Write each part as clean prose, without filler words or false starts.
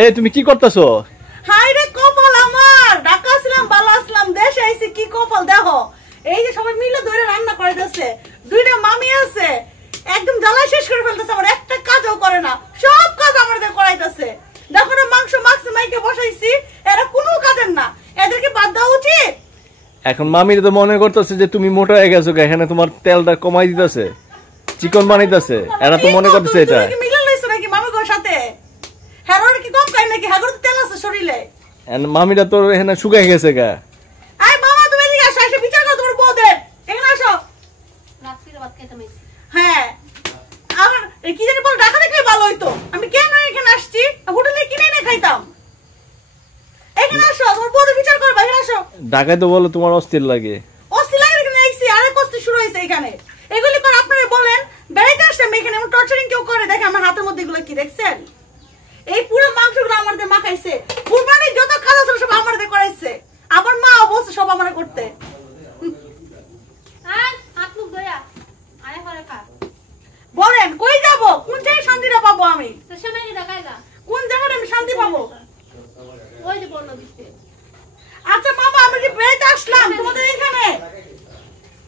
এই তুমি কি করতেছো? হাই রে কপাল আমার, ঢাকা ছিলাম ভালো আসলাম, দেশে আইছি কি কপাল দেখো। এই যে সবাই মিলে ধরে রান্না করে দিচ্ছে, দুইটা মামি আছে একদম জ্বালা শেষ করে ফেলতেছে, আমার একটা কাজও করে না, সব কাজ আমাদের করাইতেছে। দেখো না মাংস মাখছে মাইকে বসাইছি, এরা কোনো কাজের না, এদেরকে বাদ দেওয়া উচিত। এখন মামির তো মনে করতেছে যে তুমি মোটা হয়ে গেছো, এখানে তোমার তেলটা কমাই দিতেছে, চিকন বানাইতেছে, এরা তো মনে করতেছে এটা। তুমি কি মিলে লইছো নাকি মামির সাথে? হেরোর কি কম খাই নাকি? হেরোর তেল আছে শরীরে। মামিরা তো এখানে শুকাই গেছে গা। আই মামা তুমি এদিকে আসো, এসে বিচার করো তোমার বউদের। এখানে আসো। রাত্রির ভাত খাইতে মাইছি। হ্যাঁ আর কি জানি বল, ঢাকা দেখলে ভালো হইতো। আমি কেন এখানে আসছি? হোটেলে কিনে এনে খাইতাম। এখানে আসো, তোমার বউদের বিচার করবা। এখানে আসো। ঢাকায় তো বলো তোমার অস্থির লাগে। অস্থির লাগে এখানে আইছি, আরে কষ্ট শুরু হইছে এখানে। এগুলি পর আপনারা বলেন বেড়াইতে আসলাম এখানে, এমন টর্চারিং কেউ করে? দেখেন আমার হাতের মধ্যে এগুলো কি দেখছেন? এই পুরো মাংসগুলো আমাদের মাখাইছে, কুরবানির যত কাজ আছে সব আমাদের করাইছে। আমার মা বলছে সব আমার করতে। বলেন কই যাব? কোন জায়গায় শান্তিটা পাবো আমি? কোন জায়গায় আমি শান্তি পাবো? আচ্ছা মামা আমরা কি বেড়াইতে আসলাম তোমাদের এখানে?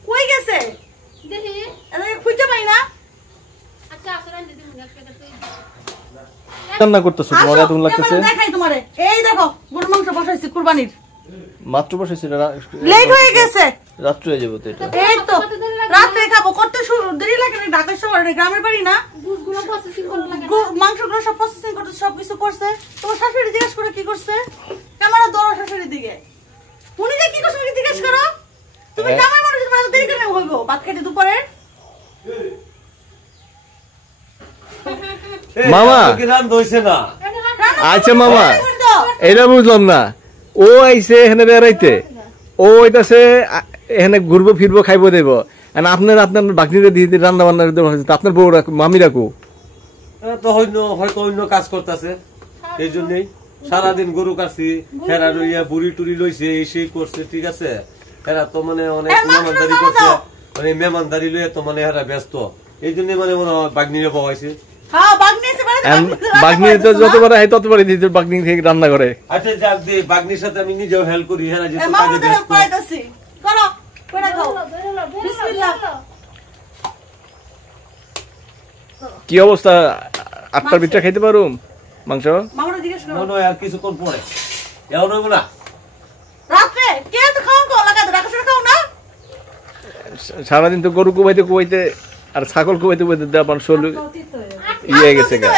কই গেছে খুঁজে পাই না। রান্না করতেছো, তোমার এত লাগতেছে। দেখাই তোমারে, এই দেখো গরুর মাংস বসাইছি কুরবানির। মাত্র বসাইছি, লেট হয়ে গেছে, রাত্রে হয়ে যাবে তো এটা। এই তো রাতে খাবো, কত দেরি লাগে না? ঢাকা শহরে গ্রামের বাড়ি না, মাংসগুলো সব প্রসেসিং করতে সবকিছু করছে। তোমার শাশুড়ি জিজ্ঞেস করে কি করছে? ক্যামেরা দৌড় শাশুড়ির দিকে, উনি যে কি করছে জিজ্ঞেস করো। তুমি জামাই মানুষ, তোমার দেরি করে হইব ভাত খাইতে দুপুরে। মামা আচ্ছা মামা এটা বুঝলাম না, ও আইছে এখানে বেড়াইতে, ও আইতাছে এখানে ঘুরবো ফিরবো খাইবো দেব, আপনার আপনার বাকনিতে দিয়ে রান্না বান্না আপনার বউ মামি রাখু তো হয়তো অন্য কাজ করতেছে, এই জন্যই সারাদিন গরু কাটছি, হেরা রইয়া বুড়ি টুরি লইছে, এই সেই করছে, ঠিক আছে। হেরা তো মানে অনেক মেহমানদারি করছে, মানে মেহমানদারি লইয়া তো মানে হেরা ব্যস্ত, এই জন্য মানে মনে হয় বাগনিরে পাওয়াইছে। বাগনি তো যতবার হয় ততবারই দিতে বাগনি থেকে রান্না করে। আচ্ছা যাক দিয়ে বাগনির সাথে আমি নিজেও হেল্প করি, হেরা যে কি অবস্থা? 8টার ভিতরে খাইতে পারুম মাংস? মনে হয় আর কিছুক্ষণ পরে এমন হইব না। সারাদিন তো গরু কুবাইতে কুবাইতে আর ছাগল কুবাইতে কুবাইতে আপনার শরীর ইয়ে গেছে গা।